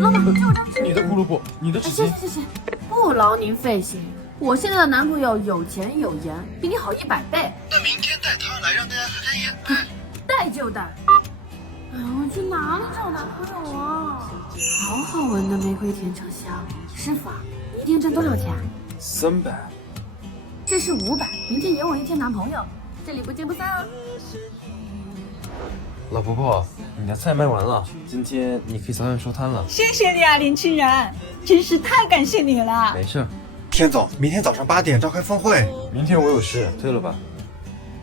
老板，就这纸。你的胡萝卜，你的纸巾。谢，不劳您费心。我现在的男朋友有钱有颜，比你好100倍。那明天带他来，让大家合开眼。带就带。哎，我去哪里找男朋友啊？好好闻的玫瑰甜橙香。师傅啊，你一天挣多少钱？300。这是500，明天也我一天男朋友，这里不见不散啊。老婆婆，你的菜卖完了，今天你可以早点收摊了。谢谢你啊，年轻人，真是太感谢你了。没事。田总，明天早上8点召开峰会。明天我有事，退了吧。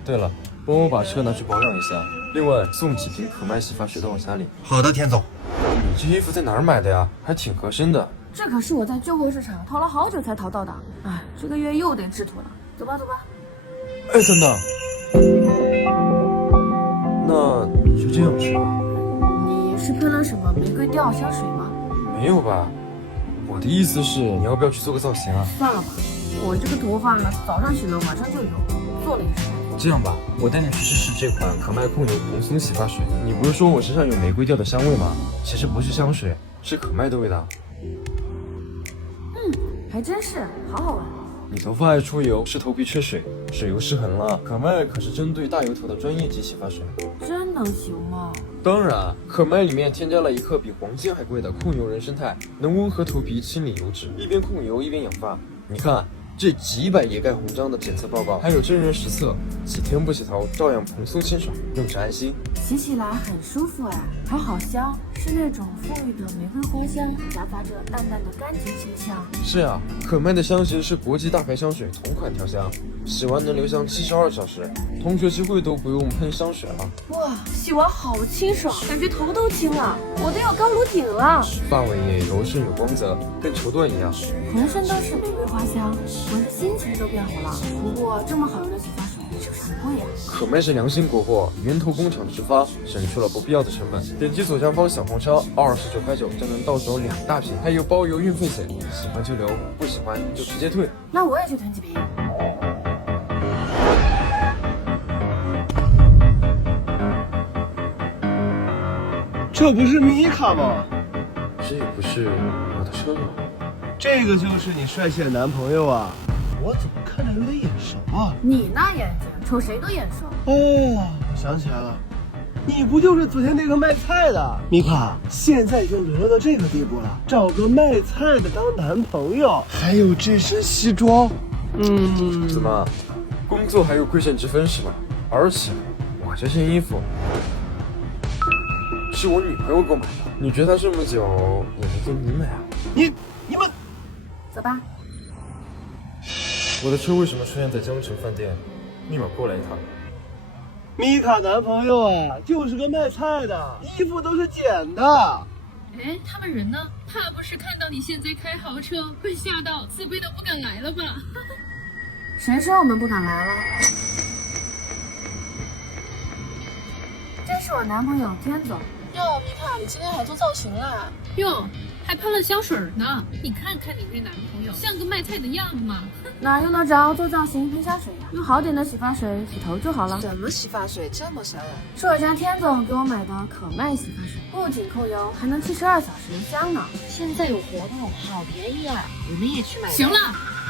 对了，帮我把车拿去保养一下，另外送几瓶可麦洗发水到我家里。好的，田总。你这衣服在哪儿买的呀？还挺合身的。这可是我在旧货市场淘了好久才淘到的。哎，这个月又得制图了。走吧。哎，等等，那就这样是吧？你是喷了什么玫瑰调香水吗？没有吧？我的意思是，你要不要去做个造型啊？算了吧，我这个头发早上洗了，晚上就有，做了也是。这样吧，我带你去试试这款可麦控油蓬松洗发水。你不是说我身上有玫瑰调的香味吗？其实不是香水，是可麦的味道。还真是，好闻。你头发爱出油，是头皮缺水，水油失衡了。可麦可是针对大油头的专业级洗发水。真能行吗？当然，可麦里面添加了一克比黄金还贵的控油人参肽，能温和头皮，清理油脂，一边控油一边养发。你看，这几百页盖红章的检测报告，还有真人实测，几天不洗头照样蓬松清爽，用着安心。洗起来很舒服哎，还好香，是那种馥郁的玫瑰花香，夹杂着淡淡的甘甜清香。是啊，可麦的香型是国际大牌香水同款调香，洗完能留香72小时，同学聚会都不用喷香水了。哇，洗完好清爽，感觉头都轻了，我都要高颅顶了。发尾也柔顺有光泽，跟绸缎一样，浑身都是玫瑰花香，闻着心情都变好了。不过这么好用的洗发水是不是很贵呀？可麦是良心国货，源头工厂直发，省去了不必要的成本。点击左下方小黄车29.9就能到手2大瓶，还有包邮运费险，喜欢就留，不喜欢就直接退。那我也去囤几瓶。这不是米卡吗？这不是我的车吗？这个就是你帅气的男朋友啊！我怎么看着有点眼熟啊？你那眼睛瞅谁都眼熟。哦，我想起来了，你不就是昨天那个卖菜的米卡？现在已经沦落到这个地步了，找个卖菜的当男朋友，还有这身西装，怎么，工作还有贵贱之分是吗？而且我这件衣服是我女朋友给我买的，你觉得她这么久也没给你买啊？你们走吧。我的车为什么出现在江城饭店？立马过来一趟。米卡男朋友啊，就是个卖菜的，衣服都是捡的。哎，他们人呢？怕不是看到你现在开豪车，会吓到自卑到不敢来了吧？谁说我们不敢来了？这是我男朋友天总。哟，米卡，你今天还做造型啦？哟，还喷了香水呢！你看看你那男朋友，像个卖菜的样吗？哪用得着做造型喷香水呀？用好点的洗发水洗头就好了。什么洗发水这么香啊？是我家天总给我买的可麦洗发水，不仅控油，还能72小时留香呢。现在有活动，好便宜啊！我们也去买。行了，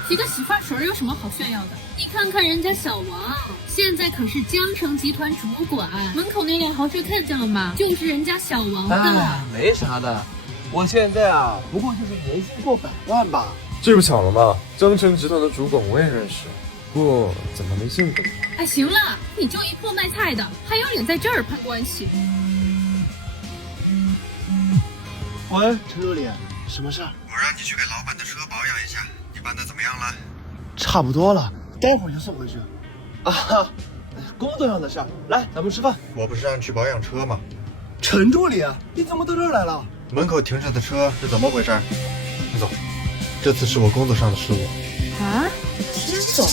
提个洗发水有什么好炫耀的？你看看人家小王，现在可是江城集团主管，门口那辆豪车看见了吗？就是人家小王的。没啥的，我现在啊，不过就是年薪过100万吧。这不巧了吗？江城集团的主管我也认识，不过怎么没见过？哎，行了，你就一破卖菜的，还有脸在这儿攀关系？喂，陈助理，什么事儿？我让你去给老板的车保养一下，你办的怎么样了？差不多了，待会儿就送回去。啊，工作上的事儿，来，咱们吃饭。我不是让你去保养车吗？陈助理，你怎么到这儿来了？门口停着的车是怎么回事？陈总，这次是我工作上的失误。啊，天总，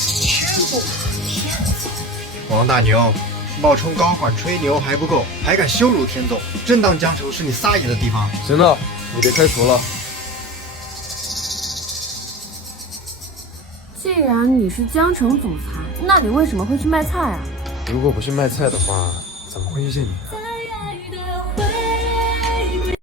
王大牛，冒充高管吹牛还不够，还敢羞辱天总，真当江城是你撒野的地方？行了，你别开除了。既然你是江城总裁，那你为什么会去卖菜啊？如果不是卖菜的话，怎么会遇见你？在